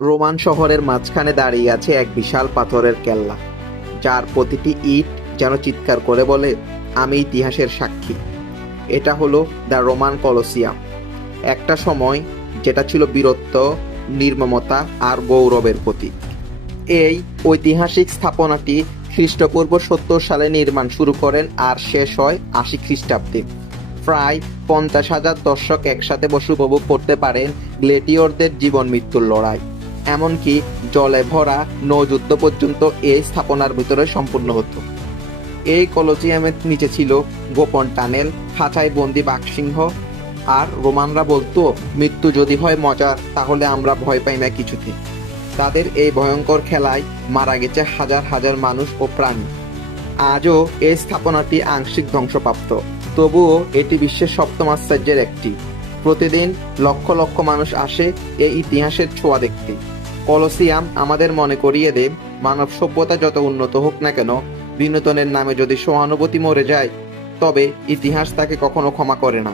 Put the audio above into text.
Roman শহরের মাঝখানে দাঁড়িয়ে আছে এক বিশাল পাথরের কেল্লা, যার প্রতিটি ইট যেন চিৎকার করে বলে, আমি ইতিহাসের সাক্ষী। এটা হলো দ্য রোমান কলোসিয়াম। একটা সময় যেটা ছিল বীরত্ব, নির্মমতা আর গৌরবের প্রতীক। এই ঐতিহাসিক স্থাপনাটি খ্রিস্টপূর্ব 70 সালে নির্মাণ শুরু করেন আর শেষ হয় 80 খ্রিস্টাব্দে। প্রায় 50,000 দর্শক একসাথে বসে উপভোগ করতে পারেন গ্লেডিয়েটরদের জীবন মৃত্যুর লড়াই। এমনকি জলে ভরা নৌযুদ্ধ পর্যন্ত এই স্থাপনার ভিতরে সম্পূর্ণ হতো। এই কলোসিয়ামের নিচে ছিল গোপন টানেল, খাঁচায় বন্দি বাঘসিংহ। আর রোমানরা বলতো, মৃত্যু যদি হয় মজার, তাহলে আমরা ভয় পাই না কিছুতে। তাদের এই ভয়ঙ্কর খেলায় মারা গেছে হাজার হাজার মানুষ ও প্রাণী। আজও এই স্থাপনাটি আংশিক ধ্বংসপ্রাপ্ত, তবুও এটি বিশ্বের সপ্তম আশ্চর্যের একটি। প্রতিদিন লক্ষ লক্ষ মানুষ আসে এই ইতিহাসের ছোঁয়া দেখতে। কলোসিয়াম আমাদের মনে করিয়ে দেয়, মানব সভ্যতা যত উন্নত হোক না কেন, বিনোদনের নামে যদি সহানুভূতি মরে যায়, তবে ইতিহাস তাকে কখনো ক্ষমা করে না।